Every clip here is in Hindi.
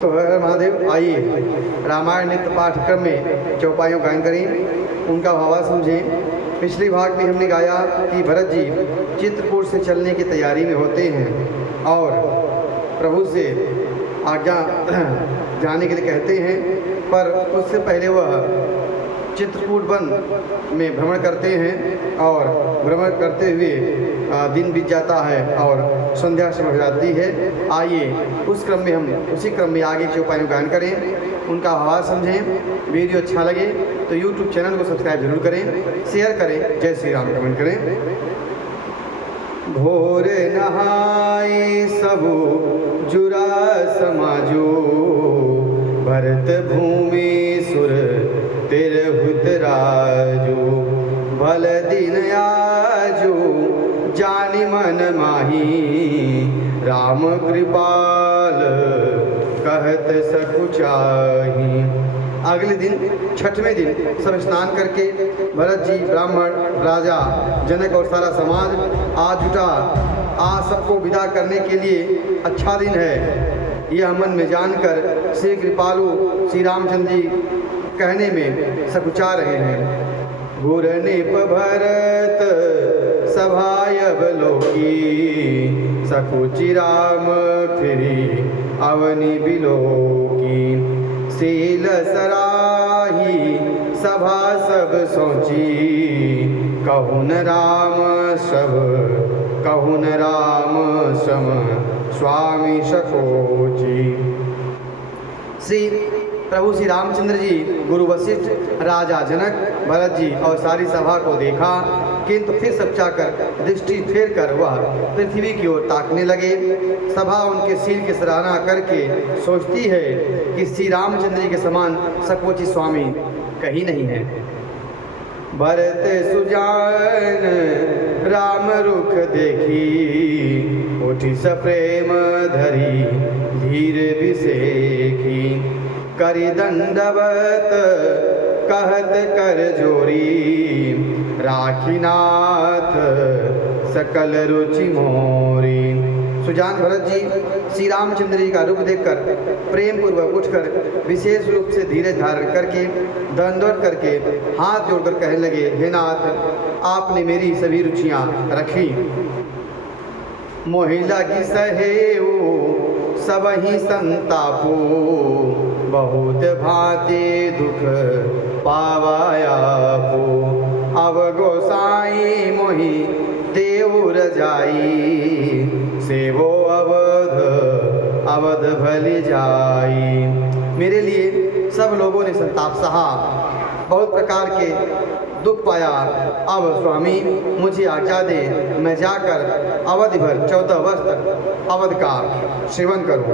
तो हर महादेव, आइए रामायण नित्य पाठक्रम में चौपाइयों गायन करें, उनका भावा समझें। पिछले भाग में हमने गाया कि भरत जी चित्रकूट से चलने की तैयारी में होते हैं और प्रभु से आज्ञा जाने के लिए कहते हैं, पर उससे पहले वह चित्रकूट वन में भ्रमण करते हैं और भ्रमण करते हुए दिन बीत जाता है और संध्या समय हो जाती है। आइए उसी क्रम में आगे चौपाइयों गायन करें, उनका आवाज़ समझें। वीडियो अच्छा लगे तो YouTube चैनल को सब्सक्राइब जरूर करें, शेयर करें, जय श्री राम कमेंट करें। भोर नहाए सबो जुरा समाजो, भरत भूमि सुर तिरहुत राजो, भल दिन आजो जानि मन माही, राम कृपाल कहत सकुचाही। अगले दिन छठवें दिन सब स्नान करके भरत जी, ब्राह्मण, राजा जनक और सारा समाज आज जुटा। आज सबको विदा करने के लिए अच्छा दिन है, यह मन में जानकर श्री कृपालु श्री रामचंद्र जी कहने में सकुचा रहे हैं। गुर निप भरत सभाय अवलोकी, सकुचि राम फिरी अवनि बिलोकी, सील सराही सभा सब सोची, कहून राम सम स्वामी सकोची। श्री प्रभु श्री रामचंद्र जी गुरु वशिष्ठ, राजा जनक, भरत जी और सारी सभा को देखा, किंतु फिर सपचाकर दृष्टि फेर कर वह पृथ्वी की ओर ताकने लगे। सभा उनके सिर की सराहना करके सोचती है कि श्री रामचंद्र जी के समान सकोची स्वामी कहीं नहीं है। भरत सुजान राम रुख देखी, उठी सप्रेम धरी धीर विसेखी, करि दंडवत कहत कर जोरी, राखीनाथ सकल रुचि मोरी। सुजान भरत जी श्री रामचंद्र जी का रूप देखकर प्रेम पूर्वक उठकर विशेष रूप से धीरे धारण करके दंडवत करके हाथ जोड़कर कहने लगे, हे नाथ, आपने मेरी सभी रुचियां रखी, मोहिला की सहेऊ सब ही संतापो, बहुत भांति दुख पावायापो, अब गोसाई मोहि देव रजाई, सेवो अवध भली जाई। मेरे लिए सब लोगों ने संताप सहा, बहुत प्रकार के दुख पाया। अब स्वामी मुझे आज्ञा दे, मैं जाकर अवधि भर 14 वर्ष तक अवध का सेवन करूं।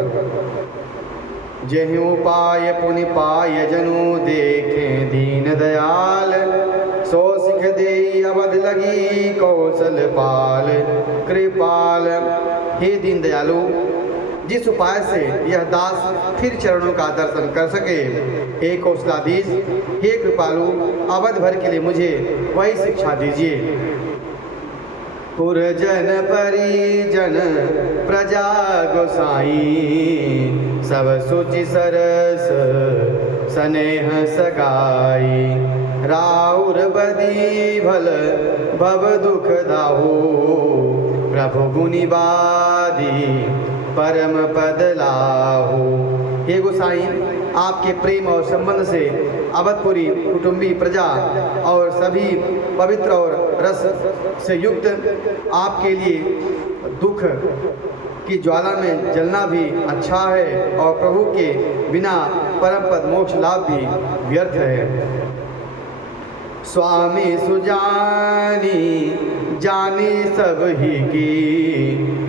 जेहु पाय पुनि पाय जनु, देखे दीन दयाल, सो सिख दे अवध लगी कौशल पाल कृपाल। हे दीन दयालु, जिस उपाय से यह दास फिर चरणों का दर्शन कर सके, हे कौशलाधीश, हे कृपालु, अवध भर के लिए मुझे वही शिक्षा दीजिए। पुरजन परिजन प्रजा गोसाई, सब सुचि सरस स्नेह सगाई, राउर बदी भल भव दुख दाहो, प्रभु गुनिवादी परम पद लाहो। हे गोसाई, आपके प्रेम और संबंध से अवधपुरी कुटुंबी प्रजा और सभी पवित्र और रस से युक्त आपके लिए दुख की ज्वाला में जलना भी अच्छा है और प्रभु के बिना परम पद मोक्ष लाभ भी व्यर्थ है। स्वामी सुजानी जानी सब ही की,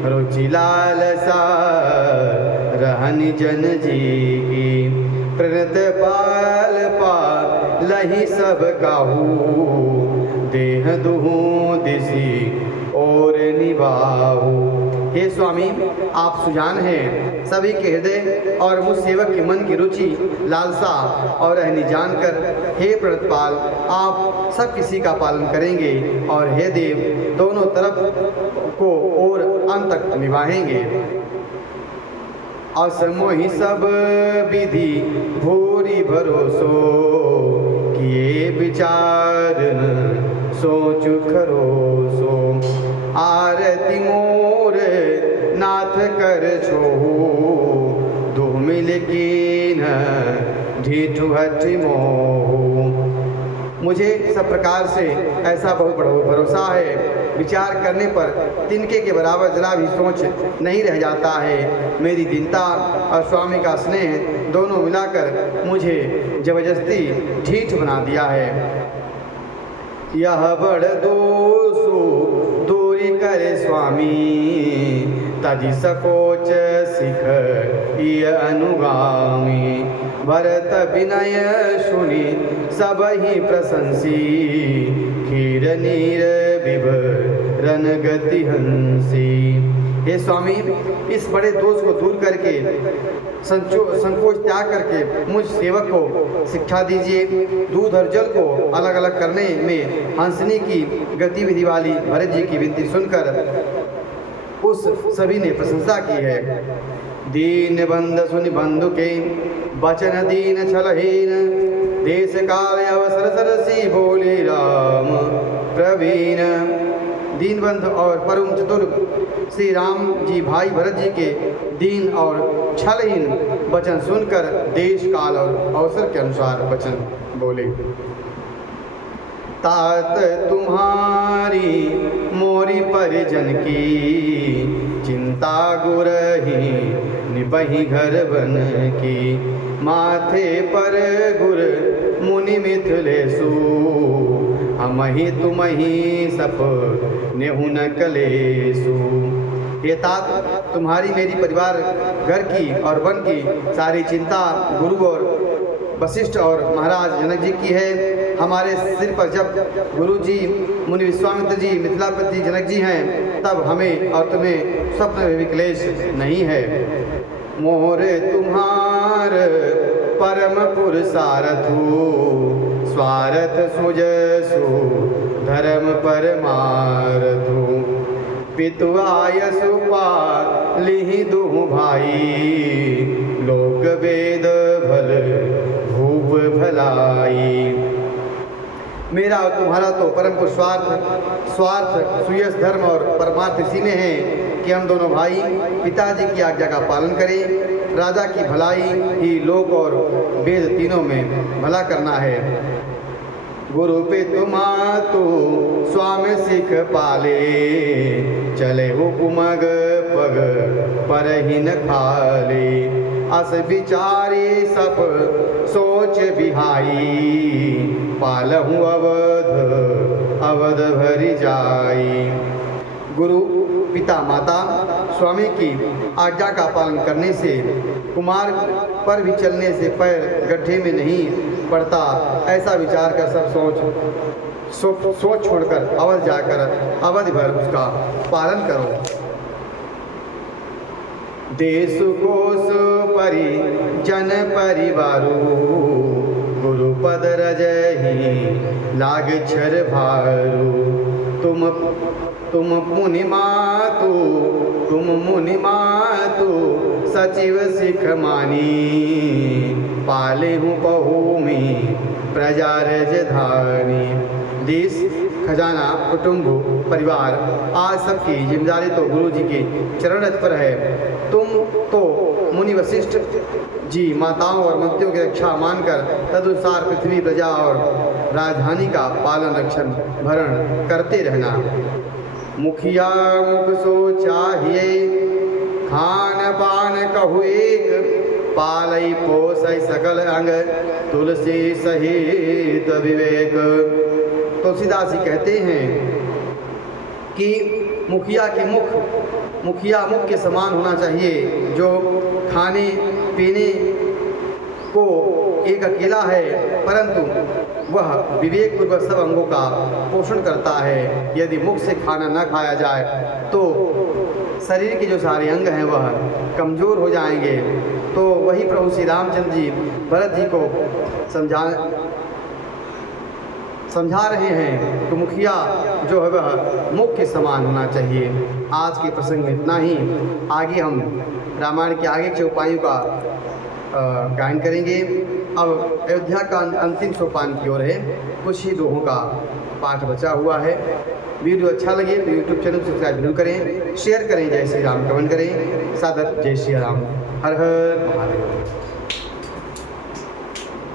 रुचि लालसा रहनि जन जी की, प्रणत पाल लही सब काहू, देह दुहू दिसी और निभाऊ। हे स्वामी, आप सुजान हैं, सभी के हृदय और मुझ सेवक के मन की रुचि, लालसा और रहनी जानकर, हे प्रणतपाल, आप सब किसी का पालन करेंगे और हे देव, दोनों तरफ को और अंत तक निभाएंगे। असमोहि सब विधि भूरी भरोसो, किए विचार न सोचु खरोसो। आरती मोर नाथ कर छोहु, दो मिल कीन ढीठु हठि मोहु। मुझे सब प्रकार से ऐसा बहुत बड़ा भरोसा है, विचार करने पर तिनके के बराबर जरा भी सोच नहीं रह जाता है। मेरी दीनता और स्वामी का स्नेह दोनों मिलाकर मुझे जबरदस्ती ढीठ बना दिया है। यह बड़ दोषो दूरी करे स्वामी, तजि सकोच सिख ये अनुगामी। भरत विनय सुनि सब ही प्रशंसी, खीर नीर विवरण गति हंसी। हे स्वामी, इस बड़े दोष को दूर करके संकोच त्याग करके मुझ सेवक को शिक्षा दीजिए। दूध और जल को अलग अलग करने में हंसनी की गतिविधि वाली भरत जी की विनती सुनकर उस सभी ने प्रशंसा की है। दीन बंद सुनि बंधु के वचन दीन छलहीन, देश काल अवसर सरसी बोले राम प्रवीण। दीनबंधु और परम चतुर श्री राम जी भाई भरत जी के दीन और छलहीन वचन सुनकर देश काल और अवसर के अनुसार वचन बोले। तात तुम्हारी मोरी परिजन की, चिंता गुरही निबही घर बन की। माथे पर गुर मुनि मिथिलेशु, हमहि तुमहि सप नेहु न कलेशु। हे तात, तुम्हारी मेरी परिवार घर की और वन की सारी चिंता गुरु और वशिष्ठ और महाराज जनक जी की है। हमारे सिर पर जब गुरु जी, मुनि विश्वामित्र जी, मिथिलापति जनक जी हैं, तब हमें और तुम्हें स्वप्न में भी क्लेश नहीं है। मोरे तुम्हार परम पुरुषारथु, स्वार्थ सुजसु धर्म परमारथु। पितु आयसु पालिहि दुहु भाई, लोक वेद भल भूप भलाई। मेरा और तुम्हारा तो परम स्वार्थ सुयस धर्म और परमार्थ इसी में है कि हम दोनों भाई पिताजी की आज्ञा का पालन करें। राजा की भलाई ही लोक और वेद तीनों में भला करना है। गुरु पे तुमातु स्वामी सिख पाले, चले हुकुमग पग पर ही न खाले। अस विचारे सब सोच बिहाई, पालहु अवध भरी जाई। गुरु पिता माता स्वामी की आज्ञा का पालन करने से, कुमार पर भी चलने से पैर गड्ढे में नहीं पड़ता, ऐसा विचार कर सब सोच छोड़कर अवध जाकर अवधि भर उसका पालन करो। देश कोश परि जन परिवारू, गुरु पद रजहि लाग छर भारू। तुम मुनि मातु सचिव सिख मानी, पाले हूँ पहुमी प्रजा रजधानी। देश खजाना कुटुंब परिवार आज सबकी जिम्मेदारी तो गुरु जी के चरण रथ पर है। तुम तो मुनि वशिष्ठ जी माताओं और मंत्रियों की रक्षा मानकर तदनुसार पृथ्वी प्रजा और राजधानी का पालन रक्षण भरण करते रहना। मुखिया मुख सो चाहिए, खान पान कहु एक, पालई पोसई सकल अंग, तुलसी सहित विवेक। तुलसीदास जी कहते हैं कि मुखिया मुख के समान होना चाहिए, जो खाने पीने को एक अकेला है, परंतु वह विवेक पूर्वक सब अंगों का पोषण करता है। यदि मुख से खाना न खाया जाए तो शरीर के जो सारे अंग हैं वह कमज़ोर हो जाएंगे। तो वही प्रभु श्री रामचंद्र जी भरत जी को समझा रहे हैं कि मुखिया जो है वह मुख के समान होना चाहिए। आज के प्रसंग में इतना ही, आगे हम रामायण के आगे के उपायों का गायन करेंगे। अब अयोध्या का अंतिम सोपान की ओर है, कुछ ही दोहों का पाठ बचा हुआ है। वीडियो अच्छा लगे तो यूट्यूब चैनल सब्सक्राइब जरूर करें, शेयर करें, जय श्री राम कमेंट करें। सादर जय श्री राम। हर हर महादेव।